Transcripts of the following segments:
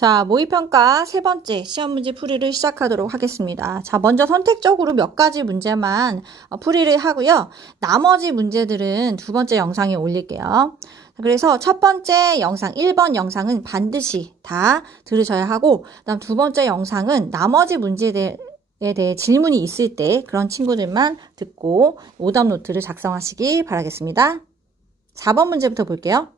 자, 모의평가 세 번째 시험 문제 풀이를 시작하도록 하겠습니다. 자, 먼저 선택적으로 몇 가지 문제만 풀이를 하고요. 나머지 문제들은 두 번째 영상에 올릴게요. 그래서 첫 번째 영상, 1번 영상은 반드시 다 들으셔야 하고, 그다음 두 번째 영상은 나머지 문제에 대해 질문이 있을 때 그런 친구들만 듣고 오답 노트를 작성하시기 바라겠습니다. 4번 문제부터 볼게요.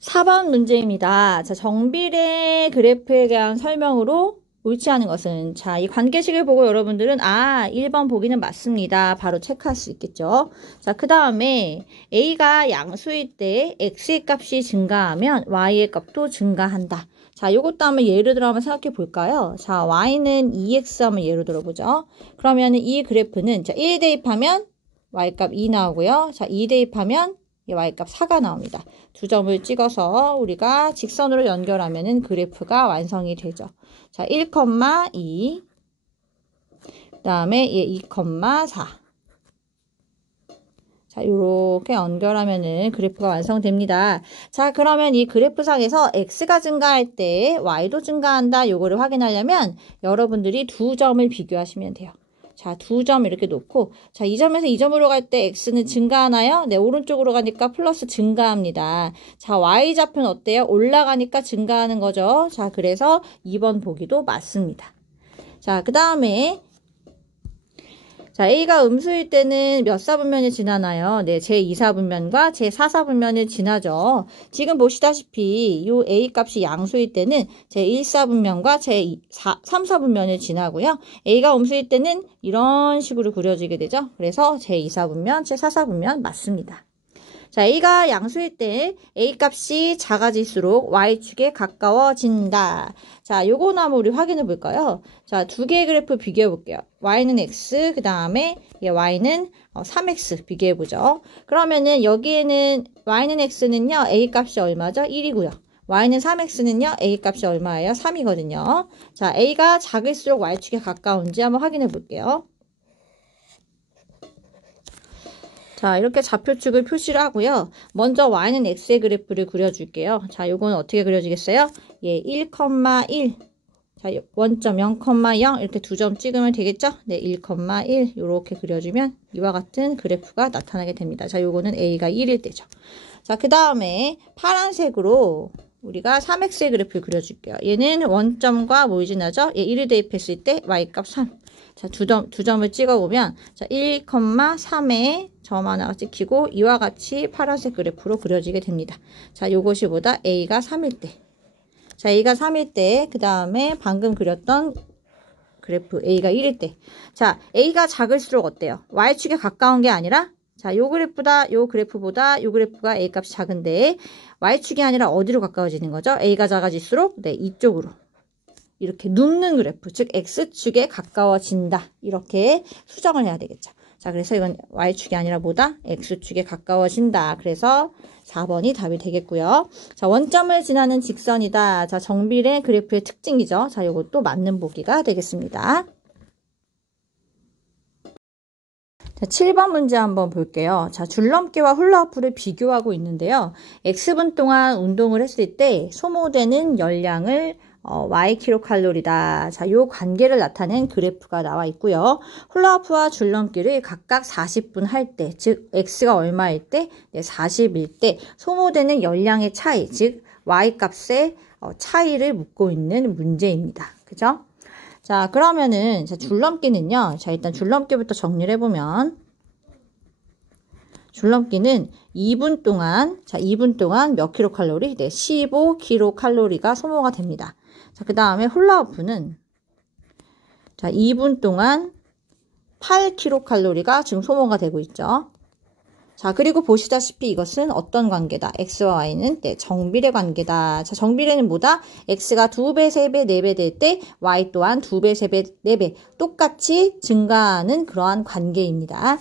4번 문제입니다. 자, 정비례 그래프에 대한 설명으로 옳지 않은 것은, 자, 이 관계식을 보고 여러분들은 1번 보기는 맞습니다. 바로 체크할 수 있겠죠. 자, 그 다음에 A가 양수일 때 X의 값이 증가하면 Y의 값도 증가한다. 자, 요것도 한번 예를 들어 한번 생각해 볼까요? 자, Y는 2X 한번 예로 들어보죠. 그러면 이 그래프는, 자, 1 대입하면 Y값 2 나오고요. 자, 2 대입하면 Y값 4가 나옵니다. 두 점을 찍어서 우리가 직선으로 연결하면은 그래프가 완성이 되죠. 자, 1,2, 그 다음에 2,4. 자, 요렇게 연결하면은 그래프가 완성됩니다. 자, 그러면 이 그래프상에서 X가 증가할 때 Y도 증가한다. 요거를 확인하려면 여러분들이 두 점을 비교하시면 돼요. 자, 두 점 이렇게 놓고, 자, 이 점에서 이 점으로 갈 때 X는 증가하나요? 네, 오른쪽으로 가니까 플러스 증가합니다. 자, Y좌표는 어때요? 올라가니까 증가하는 거죠. 자, 그래서 2번 보기도 맞습니다. 자, 그 다음에, 자, A가 음수일 때는 몇 사분면을 지나나요? 네, 제2사분면과 제4사분면을 지나죠. 지금 보시다시피 이 A 값이 양수일 때는 제1사분면과 제3사분면을 지나고요. A가 음수일 때는 이런 식으로 그려지게 되죠. 그래서 제2사분면, 제4사분면 맞습니다. 자, A가 양수일 때 A 값이 작아질수록 Y축에 가까워진다. 자, 요거는 한번 우리 확인해 볼까요? 자, 두 개의 그래프 비교해 볼게요. Y는 X, 그 다음에 Y는 3X 비교해 보죠. 그러면은 여기에는 Y는 X는요, A 값이 얼마죠? 1이고요. Y는 3X는요, A 값이 얼마예요? 3이거든요. 자, A가 작을수록 Y축에 가까운지 한번 확인해 볼게요. 자, 이렇게 좌표축을 표시를 하고요. 먼저 Y는 X의 그래프를 그려줄게요. 자, 요거는 어떻게 그려지겠어요? 예, 1,1. 자, 원점 0,0 이렇게 두 점 찍으면 되겠죠? 네, 1,1 요렇게 그려주면 이와 같은 그래프가 나타나게 됩니다. 자, 요거는 A가 1일 때죠. 자, 그 다음에 파란색으로 우리가 3X의 그래프를 그려줄게요. 얘는 원점과 뭘 지나죠? 예, 1을 대입했을 때 Y값 3. 자, 두 점을 찍어보면, 자, 1,3에 점 하나가 찍히고, 이와 같이 파란색 그래프로 그려지게 됩니다. 자, 요것이 보다 A가 3일 때. 자, A가 3일 때, 그 다음에 방금 그렸던 그래프 A가 1일 때. 자, A가 작을수록 어때요? Y축에 가까운 게 아니라, 자, 요 그래프보다 요 그래프가 A 값이 작은데, Y축이 아니라 어디로 가까워지는 거죠? A가 작아질수록, 네, 이쪽으로. 이렇게 눕는 그래프, 즉 X축에 가까워진다. 이렇게 수정을 해야 되겠죠. 자, 그래서 이건 Y축이 아니라 뭐다? X축에 가까워진다. 그래서 4번이 답이 되겠고요. 자, 원점을 지나는 직선이다. 자, 정비례 그래프의 특징이죠. 자, 이것도 맞는 보기가 되겠습니다. 자, 7번 문제 한번 볼게요. 자, 줄넘기와 훌라후프를 비교하고 있는데요. X분 동안 운동을 했을 때 소모되는 열량을 Y킬로칼로리다. 자, 요 관계를 나타낸 그래프가 나와 있고요. 훌라후프와 줄넘기를 각각 40분 할 때, 즉 X가 얼마일 때, 네, 40일 때 소모되는 열량의 차이, 즉 Y값의 차이를 묻고 있는 문제입니다. 그죠? 자, 그러면은 자, 줄넘기는요. 자, 일단 줄넘기부터 정리를 해보면 줄넘기는 2분 동안, 자, 2분 동안 몇 킬로칼로리? 네, 15킬로칼로리가 소모가 됩니다. 자, 그 다음에 훌라후프는 자, 2분 동안 8킬로칼로리가 지금 소모가 되고 있죠. 자, 그리고 보시다시피 이것은 어떤 관계다? X와 Y는 네, 정비례 관계다. 자, 정비례는 뭐다? X가 2배, 3배, 4배 될 때 Y 또한 2배, 3배, 4배 똑같이 증가하는 그러한 관계입니다.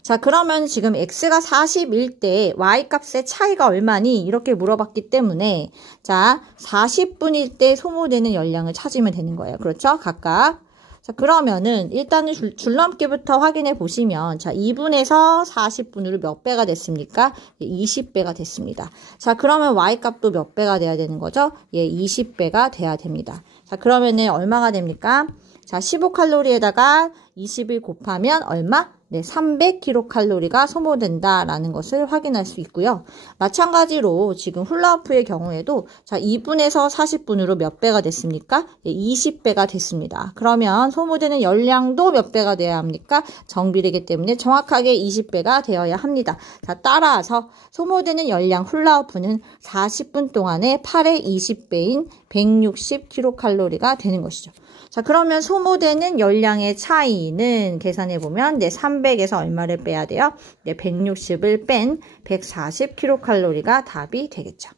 자, 그러면 지금 X가 40일 때 Y값의 차이가 얼마니? 이렇게 물어봤기 때문에 자, 40분일 때 소모되는 열량을 찾으면 되는 거예요. 그렇죠? 각각. 자, 그러면은 일단은 줄넘기부터 확인해 보시면 자, 2분에서 40분으로 몇 배가 됐습니까? 예, 20배가 됐습니다. 자, 그러면 y값도 몇 배가 돼야 되는 거죠? 예, 20배가 돼야 됩니다. 자, 그러면은 얼마가 됩니까? 자, 15칼로리에다가 20을 곱하면 얼마? 네, 300kcal가 소모된다라는 것을 확인할 수 있고요. 마찬가지로 지금 훌라후프의 경우에도 자, 2분에서 40분으로 몇 배가 됐습니까? 예, 20배가 됐습니다. 그러면 소모되는 열량도 몇 배가 돼야 합니까? 정비례이기 때문에 정확하게 20배가 되어야 합니다. 자, 따라서 소모되는 열량 훌라후프는 40분 동안에 8의 20배인 160kcal가 되는 것이죠. 자, 그러면 소모되는 열량의 차이는 계산해보면, 네, 300에서 얼마를 빼야 돼요? 네, 160을 뺀 140kcal가 답이 되겠죠.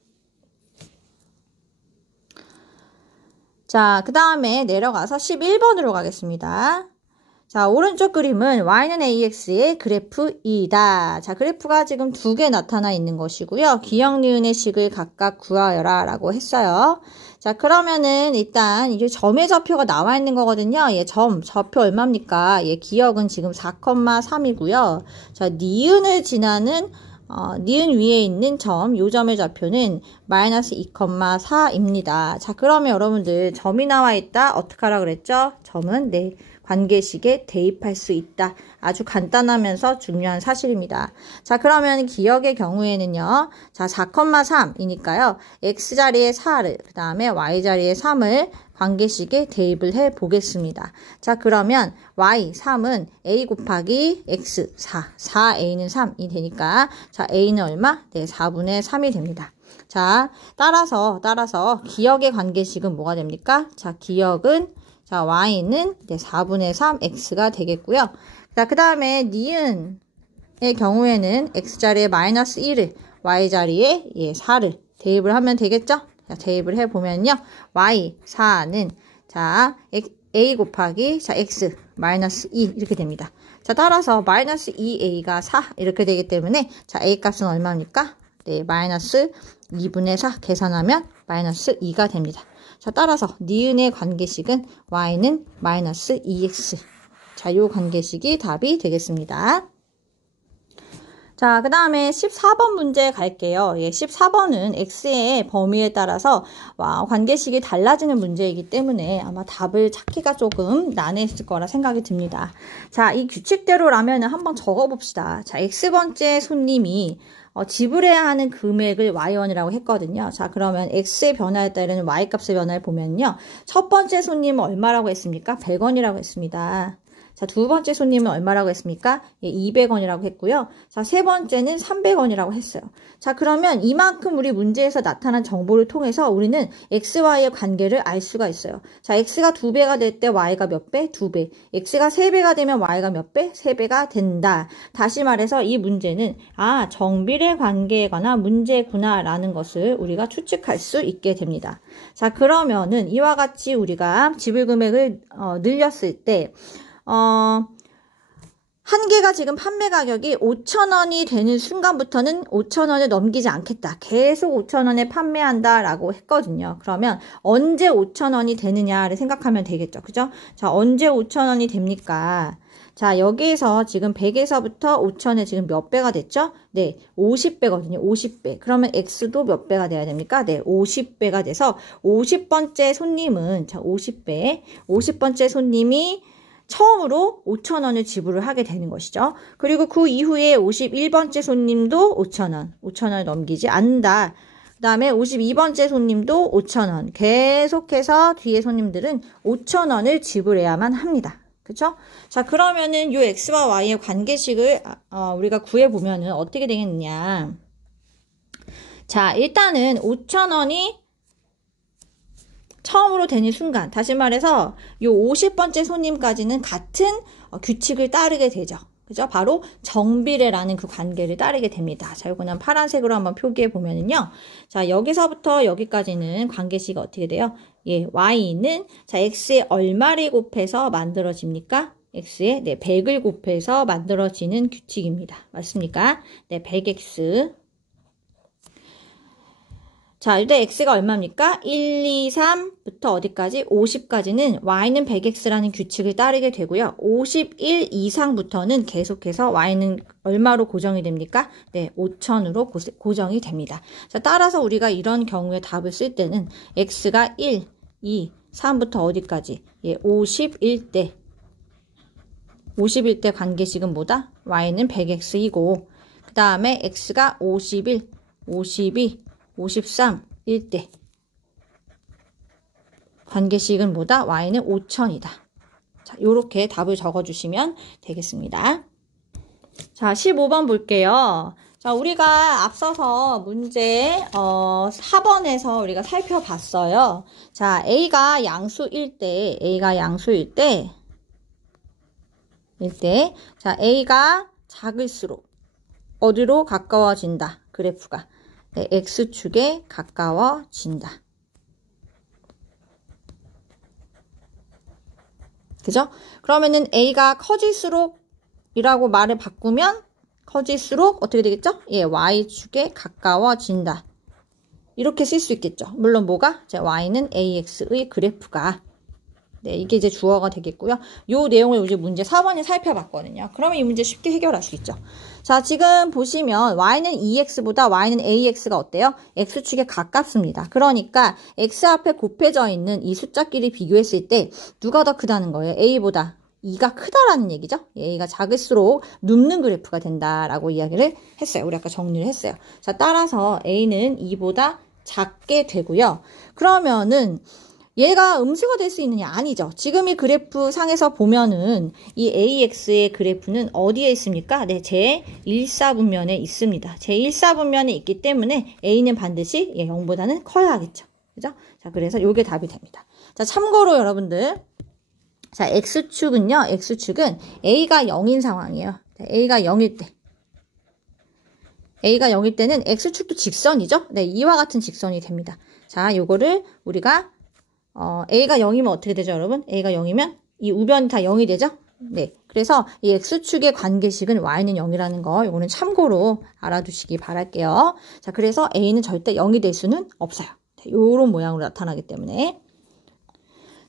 자, 그 다음에 내려가서 11번으로 가겠습니다. 자, 오른쪽 그림은 y는 ax의 그래프 2다. 자, 그래프가 지금 두 개 나타나 있는 것이고요. 기역, 니은의 식을 각각 구하여라 라고 했어요. 자, 그러면은 일단 이게 점의 좌표가 나와 있는 거거든요. 예, 좌표 얼마입니까? 예, 기역은 지금 4,3이고요. 자, 니은을 지나는 니은 위에 있는 점, 요 점의 좌표는 마이너스 2,4입니다. 자, 그러면 여러분들 점이 나와 있다. 어떻게 하라 그랬죠? 점은 네, 관계식에 대입할 수 있다. 아주 간단하면서 중요한 사실입니다. 자, 그러면 기역의 경우에는요. 자, 4,3이니까요. x자리에 4를, 그 다음에 y자리에 3을 관계식에 대입을 해 보겠습니다. 자, 그러면 y 3은 a 곱하기 x 4a는 3이 되니까 자, a는 얼마? 네, 4분의 3이 됩니다. 자, 따라서 기역의 관계식은 뭐가 됩니까? 자, 기역은 자, y는 네, 4분의 3 x가 되겠고요. 자, 그 다음에 니은의 경우에는 x자리에 마이너스 1을 y자리에 예, 4를 대입을 하면 되겠죠? 자, 대입을 해보면요. y4는 자, a 곱하기 자, x 마이너스 2 이렇게 됩니다. 자, 따라서 마이너스 2a가 4 이렇게 되기 때문에 자, a 값은 얼마입니까? 네, 마이너스 2분의 4 계산하면 마이너스 2가 됩니다. 자, 따라서 니은의 관계식은 y는 마이너스 2x. 자, 요 관계식이 답이 되겠습니다. 자, 그 다음에 14번 문제 갈게요. 예, 14번은 x의 범위에 따라서 관계식이 달라지는 문제이기 때문에 아마 답을 찾기가 조금 난해했을 거라 생각이 듭니다. 자, 이 규칙대로라면 한번 적어봅시다. 자, x번째 손님이 지불해야 하는 금액을 y1이라고 했거든요. 자, 그러면 x의 변화에 따르는 y값의 변화를 보면요. 첫 번째 손님은 얼마라고 했습니까? 100원이라고 했습니다. 자, 두 번째 손님은 얼마라고 했습니까? 예, 200원이라고 했고요. 자, 세 번째는 300원이라고 했어요. 자, 그러면 이만큼 우리 문제에서 나타난 정보를 통해서 우리는 x, y의 관계를 알 수가 있어요. 자, x가 2배가 될 때 y가 몇 배? 2배. x가 3배가 되면 y가 몇 배? 3배가 된다. 다시 말해서 이 문제는 정비례 관계에 관한 문제구나 라는 것을 우리가 추측할 수 있게 됩니다. 자, 그러면은 이와 같이 우리가 지불 금액을 늘렸을 때 한 개가 지금 판매 가격이 5,000원이 되는 순간부터는 5,000원을 넘기지 않겠다. 계속 5,000원에 판매한다 라고 했거든요. 그러면 언제 5,000원이 되느냐를 생각하면 되겠죠. 그죠? 자, 언제 5,000원이 됩니까? 자, 여기에서 지금 100에서부터 5,000에 지금 몇 배가 됐죠? 네, 50배거든요. 50배. 그러면 x도 몇 배가 돼야 됩니까? 네, 50배가 돼서 50번째 손님은 자, 50번째 손님이 처음으로 5,000원을 지불을 하게 되는 것이죠. 그리고 그 이후에 51번째 손님도 5,000원을 넘기지 않는다. 그 다음에 52번째 손님도 5,000원. 계속해서 뒤에 손님들은 5,000원을 지불해야만 합니다. 그쵸? 자, 그러면은 요 x와 y의 관계식을 우리가 구해보면은 어떻게 되겠느냐. 자, 일단은 5,000원이 처음으로 되는 순간, 다시 말해서 요 50번째 손님까지는 같은 규칙을 따르게 되죠. 그죠? 바로 정비례라는 그 관계를 따르게 됩니다. 자, 요거는 파란색으로 한번 표기해 보면은요. 자, 여기서부터 여기까지는 관계식이 어떻게 돼요? 예, y는 자, x에 얼마를 곱해서 만들어집니까? x에 네, 100을 곱해서 만들어지는 규칙입니다. 맞습니까? 네, 100x. 자, 이때 x가 얼마입니까? 1, 2, 3부터 어디까지? 50까지는 y는 100x라는 규칙을 따르게 되고요. 51 이상부터는 계속해서 y는 얼마로 고정이 됩니까? 네, 5000으로 고정이 됩니다. 자, 따라서 우리가 이런 경우에 답을 쓸 때는 x가 1, 2, 3부터 어디까지? 예, 51대. 51대 관계식은 뭐다? y는 100x이고 그 다음에 x가 51, 52, 53, 1대. 관계식은 뭐다? y는 5000이다. 자, 요렇게 답을 적어주시면 되겠습니다. 자, 15번 볼게요. 자, 우리가 앞서서 문제 4번에서 우리가 살펴봤어요. 자, A가 양수일 때, 자, A가 작을수록 어디로 가까워진다? 그래프가. 네, X축에 가까워진다. 그죠? 그러면은 A가 커질수록 이라고 말을 바꾸면 커질수록 어떻게 되겠죠? 예, Y축에 가까워진다. 이렇게 쓸 수 있겠죠. 물론 뭐가? 자, Y는 AX의 그래프가. 네, 이게 이제 주어가 되겠고요. 요 내용을 이제 문제 4번에 살펴봤거든요. 그러면 이 문제 쉽게 해결할 수 있죠. 자, 지금 보시면 y는 2x보다 y는 ax가 어때요? x축에 가깝습니다. 그러니까 x 앞에 곱해져 있는 이 숫자끼리 비교했을 때 누가 더 크다는 거예요? a보다 2가 크다라는 얘기죠. a가 작을수록 눕는 그래프가 된다라고 이야기를 했어요. 우리 아까 정리를 했어요. 자, 따라서 a는 2보다 작게 되고요. 그러면은 얘가 음수가 될 수 있느냐? 아니죠. 지금 이 그래프 상에서 보면은 이 AX의 그래프는 어디에 있습니까? 네, 제1사분면에 있습니다. 제1사분면에 있기 때문에 A는 반드시 0보다는 커야 하겠죠. 그죠? 자, 그래서 요게 답이 됩니다. 자, 참고로 여러분들. 자, X축은 A가 0인 상황이에요. A가 0일 때. A가 0일 때는 X축도 직선이죠? 네, 이와 같은 직선이 됩니다. 자, 요거를 우리가 A가 0이면 어떻게 되죠, 여러분? A가 0이면 이 우변이 다 0이 되죠? 네. 그래서 이 X축의 관계식은 Y는 0이라는 거, 이거는 참고로 알아두시기 바랄게요. 자, 그래서 A는 절대 0이 될 수는 없어요. 요런 모양으로 나타나기 때문에.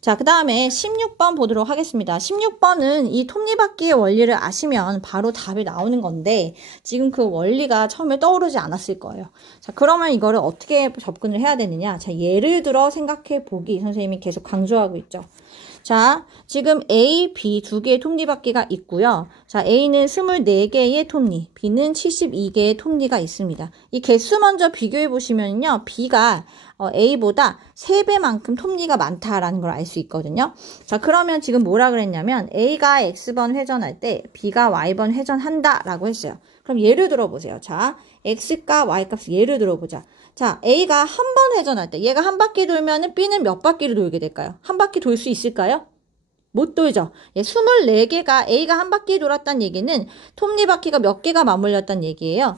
자, 그 다음에 16번 보도록 하겠습니다. 16번은 이 톱니바퀴의 원리를 아시면 바로 답이 나오는 건데 지금 그 원리가 처음에 떠오르지 않았을 거예요. 자, 그러면 이거를 어떻게 접근을 해야 되느냐? 자, 예를 들어 생각해 보기 선생님이 계속 강조하고 있죠. 자, 지금 A, B 두 개의 톱니바퀴가 있고요. 자, A는 24개의 톱니, B는 72개의 톱니가 있습니다. 이 개수 먼저 비교해 보시면요. B가 A보다 3배만큼 톱니가 많다라는 걸 알 수 있거든요. 자, 그러면 지금 뭐라 그랬냐면 A가 X번 회전할 때 B가 Y번 회전한다 라고 했어요. 그럼 예를 들어보세요. 자, X값, Y값 예를 들어보자. 자, A가 한 번 회전할 때 얘가 한 바퀴 돌면은 B는 몇 바퀴를 돌게 될까요? 한 바퀴 돌 수 있을까요? 못 돌죠. 예, 24개가 A가 한 바퀴 돌았다는 얘기는 톱니바퀴가 몇 개가 맞물렸다는 얘기예요.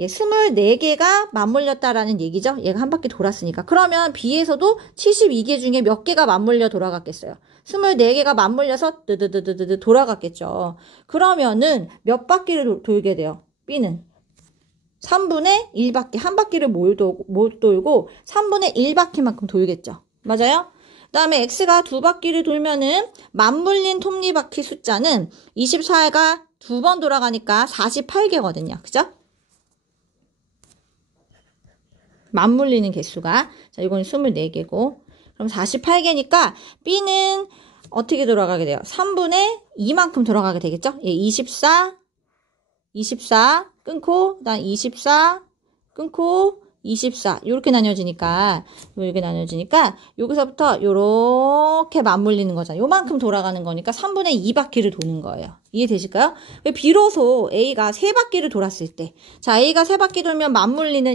예, 24개가 맞물렸다라는 얘기죠. 얘가 한 바퀴 돌았으니까. 그러면 B에서도 72개 중에 몇 개가 맞물려 돌아갔겠어요. 24개가 맞물려서 뜨드드드드 돌아갔겠죠. 그러면은 몇 바퀴를 돌게 돼요? B는 3분의 1바퀴, 한 바퀴를 못 돌고 3분의 1바퀴만큼 돌겠죠. 맞아요? 그 다음에 X가 두 바퀴를 돌면은 맞물린 톱니바퀴 숫자는 24가 두 번 돌아가니까 48개거든요. 그죠? 맞물리는 개수가. 자, 이건 24개고. 그럼 48개니까 B는 어떻게 돌아가게 돼요? 3분의 2만큼 돌아가게 되겠죠? 예, 24 끊고, 그 다음 24 끊고, 24 이렇게 나뉘어지니까 여기서부터 요렇게 맞물리는 거잖아요. 요만큼 돌아가는 거니까 3분의 2바퀴를 도는 거예요. 이해되실까요? 비로소 A가 3바퀴를 돌았을 때, 자, A가 3바퀴 돌면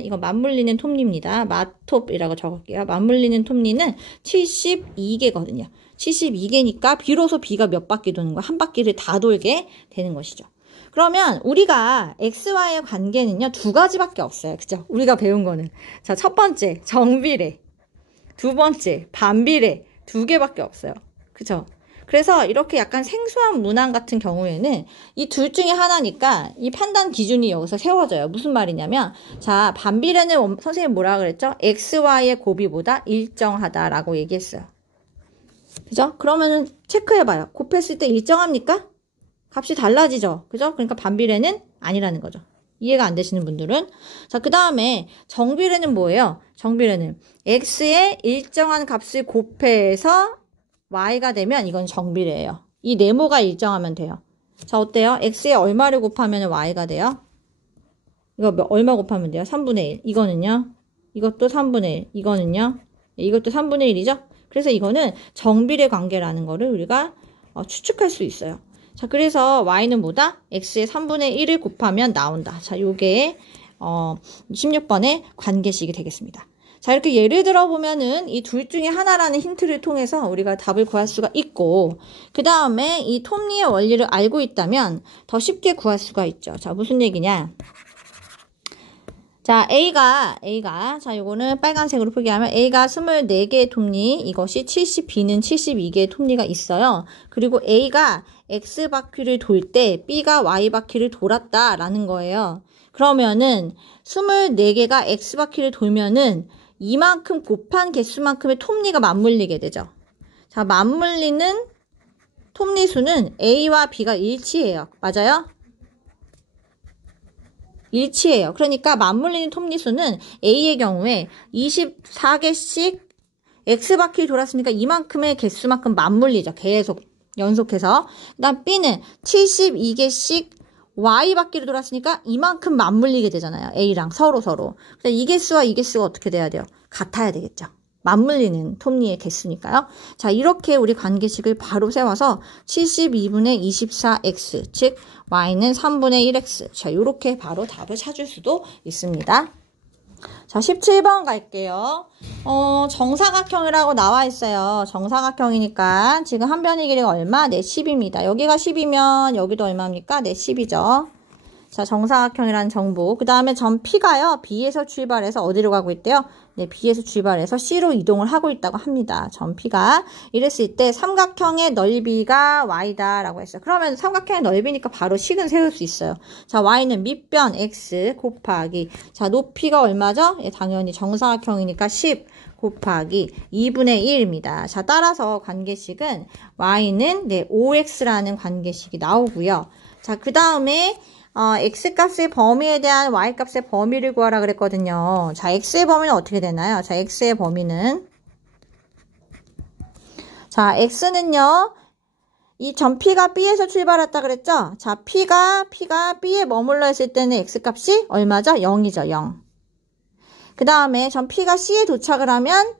이거 맞물리는 톱니입니다. 맞톱이라고 적을게요. 맞물리는 톱니는 72개거든요. 72개니까 비로소 B가 몇 바퀴 도는 거야? 한 바퀴를 다 돌게 되는 것이죠. 그러면 우리가 X와의 관계는요, 두 가지밖에 없어요. 그죠? 우리가 배운 거는. 자, 첫 번째, 정비례. 두 번째, 반비례. 두 개밖에 없어요. 그죠? 그래서 이렇게 약간 생소한 문항 같은 경우에는 이 둘 중에 하나니까 이 판단 기준이 여기서 세워져요. 무슨 말이냐면, 자, 반비례는 선생님 뭐라 그랬죠? XY의 곱이보다 일정하다라고 얘기했어요. 그죠? 그러면은 체크해봐요. 곱했을 때 일정합니까? 값이 달라지죠. 그죠? 그러니까 반비례는 아니라는 거죠. 이해가 안 되시는 분들은. 자, 그 다음에 정비례는 뭐예요? 정비례는 x의 일정한 값을 곱해서 y가 되면 이건 정비례예요. 이 네모가 일정하면 돼요. 자, 어때요? x에 얼마를 곱하면 y가 돼요? 이거 얼마 곱하면 돼요? 3분의 1. 이거는요? 이것도 3분의 1. 이거는요? 이것도 3분의 1이죠? 그래서 이거는 정비례 관계라는 거를 우리가 추측할 수 있어요. 자, 그래서 y는 뭐다? x의 3분의 1을 곱하면 나온다. 자, 요게 16번의 관계식이 되겠습니다. 자, 이렇게 예를 들어 보면은 이 둘 중에 하나라는 힌트를 통해서 우리가 답을 구할 수가 있고, 그 다음에 이 톱니의 원리를 알고 있다면 더 쉽게 구할 수가 있죠. 자, 무슨 얘기냐? 자, A가, 자, 요거는 빨간색으로 표기하면 A가 24개의 톱니, 이것이 B는 72개의 톱니가 있어요. 그리고 A가 X 바퀴를 돌 때 B가 Y 바퀴를 돌았다라는 거예요. 그러면은 24개가 X 바퀴를 돌면은 이만큼 곱한 개수만큼의 톱니가 맞물리게 되죠. 자, 맞물리는 톱니 수는 A와 B가 일치해요. 맞아요? 일치해요. 그러니까 맞물리는 톱니 수는 A의 경우에 24개씩 X바퀴 돌았으니까 이만큼의 개수만큼 맞물리죠. 계속 연속해서. 그 다음 B는 72개씩 Y바퀴를 돌았으니까 이만큼 맞물리게 되잖아요. A랑 서로. 이 개수와 이 개수가 어떻게 돼야 돼요? 같아야 되겠죠. 맞물리는 톱니의 개수니까요. 자, 이렇게 우리 관계식을 바로 세워서 72분의 24x, 즉 y는 3분의 1x. 자, 이렇게 바로 답을 찾을 수도 있습니다. 자, 17번 갈게요. 정사각형이라고 나와 있어요. 정사각형이니까 지금 한 변의 길이가 얼마? 네, 10입니다. 여기가 10이면 여기도 얼마입니까? 네, 10이죠. 자, 정사각형이라는 정보. 그 다음에 점 P가요. B에서 출발해서 어디로 가고 있대요? 네, B에서 출발해서 C로 이동을 하고 있다고 합니다. 점 P가. 이랬을 때 삼각형의 넓이가 Y다라고 했어요. 그러면 삼각형의 넓이니까 바로 식은 세울 수 있어요. 자, Y는 밑변 X 곱하기. 자, 높이가 얼마죠? 예, 당연히 정사각형이니까 10 곱하기 2분의 1입니다. 자, 따라서 관계식은 Y는 네, 5X라는 관계식이 나오고요. 자, 그 다음에 X값의 범위에 대한 Y값의 범위를 구하라 그랬거든요. 자, X의 범위는 어떻게 되나요? 자, X의 범위는, 자, X는요, 이 점 P가 B에서 출발했다 그랬죠? 자, P가 B에 머물러 있을 때는 X값이 얼마죠? 0이죠, 0. 그 다음에 점 P가 C에 도착을 하면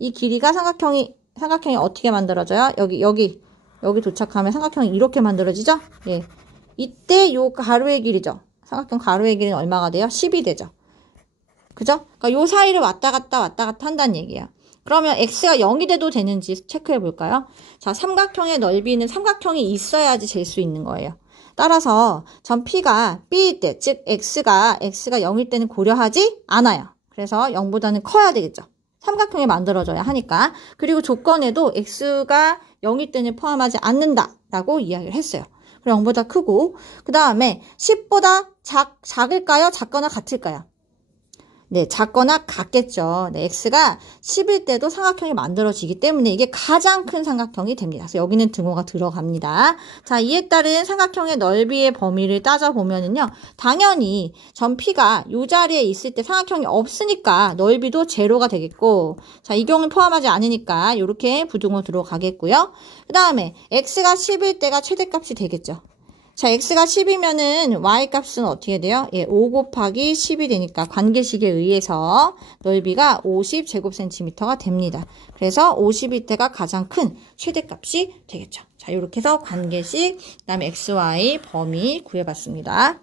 이 길이가 삼각형이 어떻게 만들어져요? 여기 도착하면 삼각형이 이렇게 만들어지죠? 예. 이때 요 가로의 길이죠. 삼각형 가로의 길이는 얼마가 돼요? 10이 되죠. 그죠? 그러니까 요 사이를 왔다 갔다 한다는 얘기예요. 그러면 x가 0이 돼도 되는지 체크해 볼까요? 자, 삼각형의 넓이는 삼각형이 있어야지 잴 수 있는 거예요. 따라서 점 P가 B일 때, 즉 x가 0일 때는 고려하지 않아요. 그래서 0보다는 커야 되겠죠. 삼각형이 만들어져야 하니까. 그리고 조건에도 x가 0일 때는 포함하지 않는다라고 이야기를 했어요. 그리고 0보다 크고, 그 다음에 10보다 작을까요? 작거나 같을까요? 네, 작거나 같겠죠. 네, x가 10일 때도 삼각형이 만들어지기 때문에 이게 가장 큰 삼각형이 됩니다. 그래서 여기는 등호가 들어갑니다. 자, 이에 따른 삼각형의 넓이의 범위를 따져보면은요, 당연히 점 P가 이 자리에 있을 때 삼각형이 없으니까 넓이도 제로가 되겠고, 자, 이 경우는 포함하지 않으니까 이렇게 부등호 들어가겠고요. 그 다음에 x가 10일 때가 최대값이 되겠죠. 자, x가 10이면은 y값은 어떻게 돼요? 예, 5 곱하기 10이 되니까 관계식에 의해서 넓이가 50제곱센티미터가 됩니다. 그래서 50일 때가 가장 큰 최대값이 되겠죠. 자, 이렇게 해서 관계식, 그 다음에 xy 범위 구해봤습니다.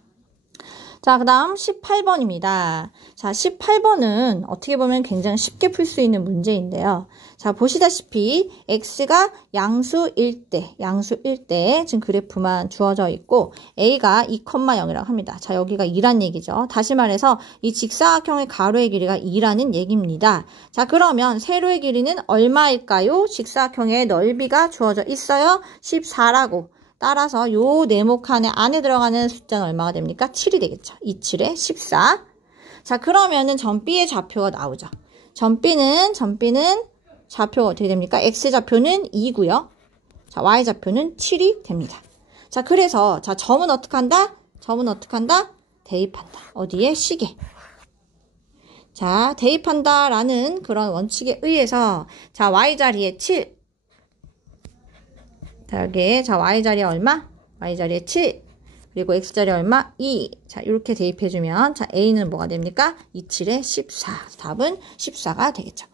자, 그 다음 18번입니다. 자, 18번은 어떻게 보면 굉장히 쉽게 풀 수 있는 문제인데요. 자, 보시다시피 x가 양수일 때 지금 그래프만 주어져 있고 a가 2,0이라고 합니다. 자, 여기가 2란 얘기죠. 다시 말해서 이 직사각형의 가로의 길이가 2라는 얘기입니다. 자, 그러면 세로의 길이는 얼마일까요? 직사각형의 넓이가 주어져 있어요. 14라고. 따라서 요 네모 칸에 안에 들어가는 숫자는 얼마가 됩니까? 7이 되겠죠. 2, 7에 14. 자, 그러면은 점 B의 좌표가 나오죠. 점 B는 좌표가 어떻게 됩니까? X 좌표는 2고요. 자, Y 좌표는 7이 됩니다. 자, 그래서 자, 점은 어떻게 한다? 대입한다. 어디에? 식에. 자, 대입한다라는 그런 원칙에 의해서 자, Y 자리에 7. 자, 여기에 자, Y 자리에 얼마? Y 자리에 7. 그리고 X 자리에 얼마? 2. 자, 이렇게 대입해주면 자, A는 뭐가 됩니까? 2, 7에 14. 답은 14가 되겠죠.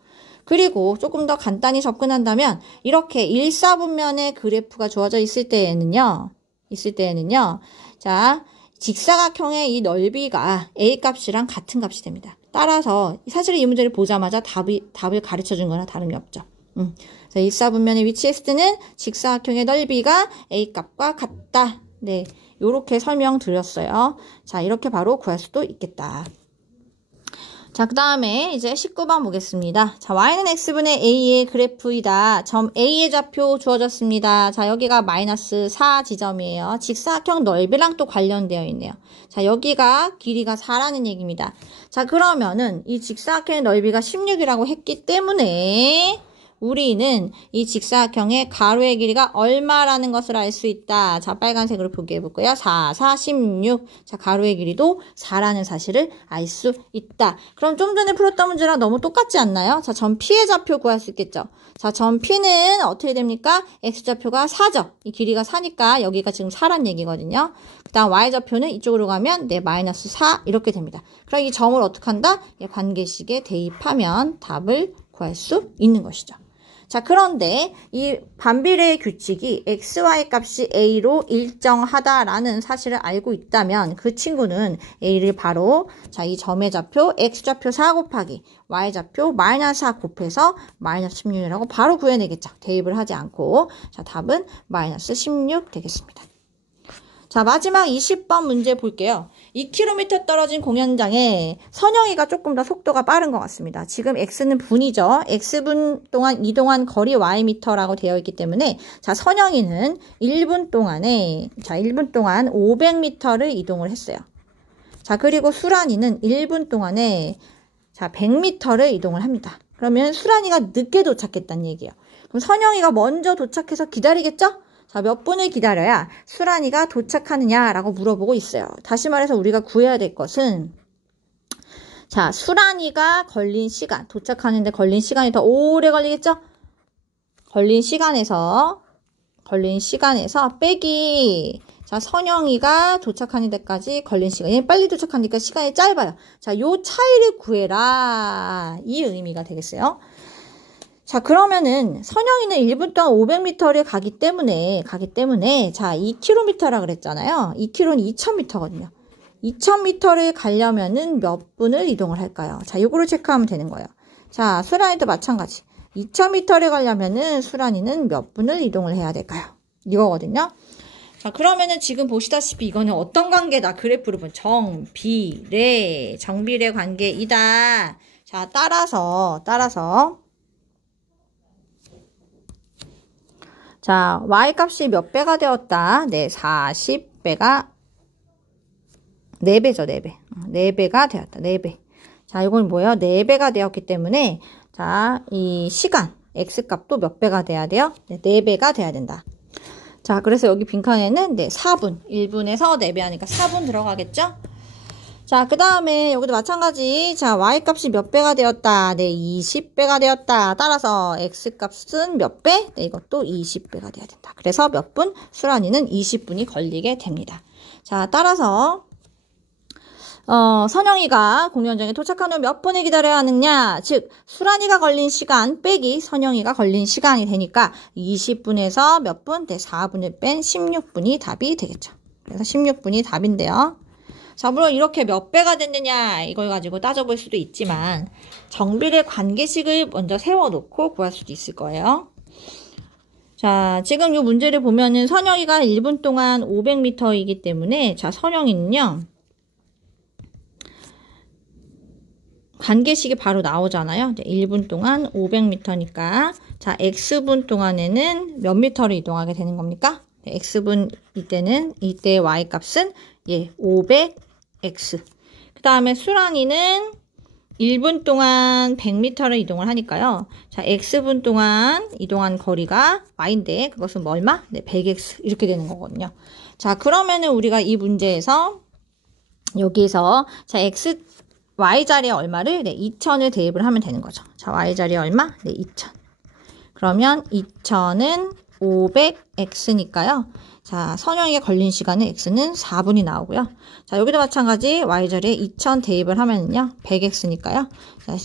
그리고 조금 더 간단히 접근한다면 이렇게 1, 4분면의 그래프가 주어져 있을 때에는요. 자, 직사각형의 이 넓이가 A 값이랑 같은 값이 됩니다. 따라서 사실 이 문제를 보자마자 답을 가르쳐 준 거나 다름이 없죠. 그래서 1, 4분면에 위치했을 때는 직사각형의 넓이가 A 값과 같다. 네, 요렇게 설명드렸어요. 자, 이렇게 바로 구할 수도 있겠다. 자, 그 다음에 이제 19번 보겠습니다. 자, y는 x분의 a의 그래프이다. 점 a의 좌표 주어졌습니다. 자, 여기가 마이너스 4 지점이에요. 직사각형 넓이랑 또 관련되어 있네요. 자, 여기가 길이가 4라는 얘기입니다. 자, 그러면은 이 직사각형의 넓이가 16이라고 했기 때문에 우리는 이 직사각형의 가로의 길이가 얼마라는 것을 알 수 있다. 자, 빨간색으로 표기해 볼게요. 4, 4, 16. 자, 가로의 길이도 4라는 사실을 알 수 있다. 그럼 좀 전에 풀었던 문제랑 너무 똑같지 않나요? 자, 점 P의 좌표 구할 수 있겠죠. 자, 점 P는 어떻게 됩니까? X좌표가 4죠. 이 길이가 4니까 여기가 지금 4란 얘기거든요. 그 다음 Y좌표는 이쪽으로 가면 네, 마이너스 4 이렇게 됩니다. 그럼 이 점을 어떻게 한다? 관계식에 대입하면 답을 구할 수 있는 것이죠. 자, 그런데 이 반비례의 규칙이 xy 값이 a로 일정하다라는 사실을 알고 있다면 그 친구는 a를 바로 자, 이 점의 좌표 x좌표 4 곱하기 y좌표 마이너스 4 곱해서 마이너스 16이라고 바로 구해내겠죠. 대입을 하지 않고. 자, 답은 마이너스 16 되겠습니다. 자, 마지막 20번 문제 볼게요. 2km 떨어진 공연장에 선영이가 조금 더 속도가 빠른 것 같습니다. 지금 x는 분이죠. x분 동안 이동한 거리 ym라고 되어 있기 때문에 자, 선영이는 1분 동안 500m를 이동을 했어요. 자, 그리고 수란이는 1분 동안에 자, 100m를 이동을 합니다. 그러면 수란이가 늦게 도착했다는 얘기예요. 그럼 선영이가 먼저 도착해서 기다리겠죠? 자, 몇 분을 기다려야 수란이가 도착하느냐라고 물어보고 있어요. 다시 말해서 우리가 구해야 될 것은 자, 수란이가 걸린 시간, 도착하는데 걸린 시간이 더 오래 걸리겠죠? 걸린 시간에서 빼기 자, 선영이가 도착하는 데까지 걸린 시간. 얘 빨리 도착하니까 시간이 짧아요. 자, 요 차이를 구해라. 이 의미가 되겠어요. 자, 그러면은 선영이는 1분 동안 500m를 가기 때문에 자, 2km라 그랬잖아요. 2km는 2000m거든요. 2000m를 가려면은 몇 분을 이동을 할까요? 자, 요거를 체크하면 되는 거예요. 자, 수란이도 마찬가지. 2000m를 가려면은 수란이는 몇 분을 이동을 해야 될까요? 이거거든요. 자, 그러면은 지금 보시다시피 이거는 어떤 관계다? 그래프로 보면 정비례 관계이다. 자, 따라서 자, y값이 몇 배가 되었다? 네, 40배가 4배죠, 4배. 4배가 되었다. 4배. 자, 이건 뭐예요? 4배가 되었기 때문에 자, 이 시간 x값도 몇 배가 돼야 돼요? 네, 4배가 돼야 된다. 자, 그래서 여기 빈칸에는 네, 4분. 1분에서 4배 하니까 4분 들어가겠죠? 자, 그 다음에 여기도 마찬가지. 자, y값이 몇 배가 되었다? 네, 20배가 되었다. 따라서 x값은 몇 배? 네, 이것도 20배가 돼야 된다. 그래서 몇 분? 수란이는 20분이 걸리게 됩니다. 자, 따라서 선영이가 공연장에 도착한 후 몇 분을 기다려야 하느냐? 즉, 수란이가 걸린 시간 빼기 선영이가 걸린 시간이 되니까 20분에서 몇 분? 네, 4분을 뺀 16분이 답이 되겠죠. 그래서 16분이 답인데요. 자, 물론 이렇게 몇 배가 됐느냐 이걸 가지고 따져볼 수도 있지만 정비례 관계식을 먼저 세워놓고 구할 수도 있을 거예요. 자, 지금 이 문제를 보면은 선영이가 1분 동안 500m이기 때문에 자, 선영이는요. 관계식이 바로 나오잖아요. 1분 동안 500m니까 자, x분 동안에는 몇 미터를 이동하게 되는 겁니까? x분 이때는 이때의 y 값은 500x. 그 다음에 수란이는 1분 동안 100m를 이동을 하니까요. 자, x분 동안 이동한 거리가 y인데 그것은 뭐 얼마? 100x 이렇게 되는 거거든요. 자, 그러면은 우리가 이 문제에서 여기에서 자, y자리에 얼마를? 2000을 대입을 하면 되는 거죠. 자, y자리에 얼마? 2000. 그러면 2000은 500x니까요. 자, 선영이가 걸린 시간은 x는 4분이 나오고요. 자, 여기도 마찬가지 y자리에 2000 대입을 하면은요. 100x니까요. 자,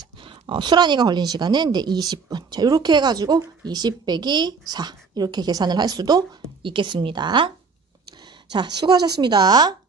수란이가 걸린 시간은 20분. 자, 이렇게 해가지고 20 빼기 4 이렇게 계산을 할 수도 있겠습니다. 자, 수고하셨습니다.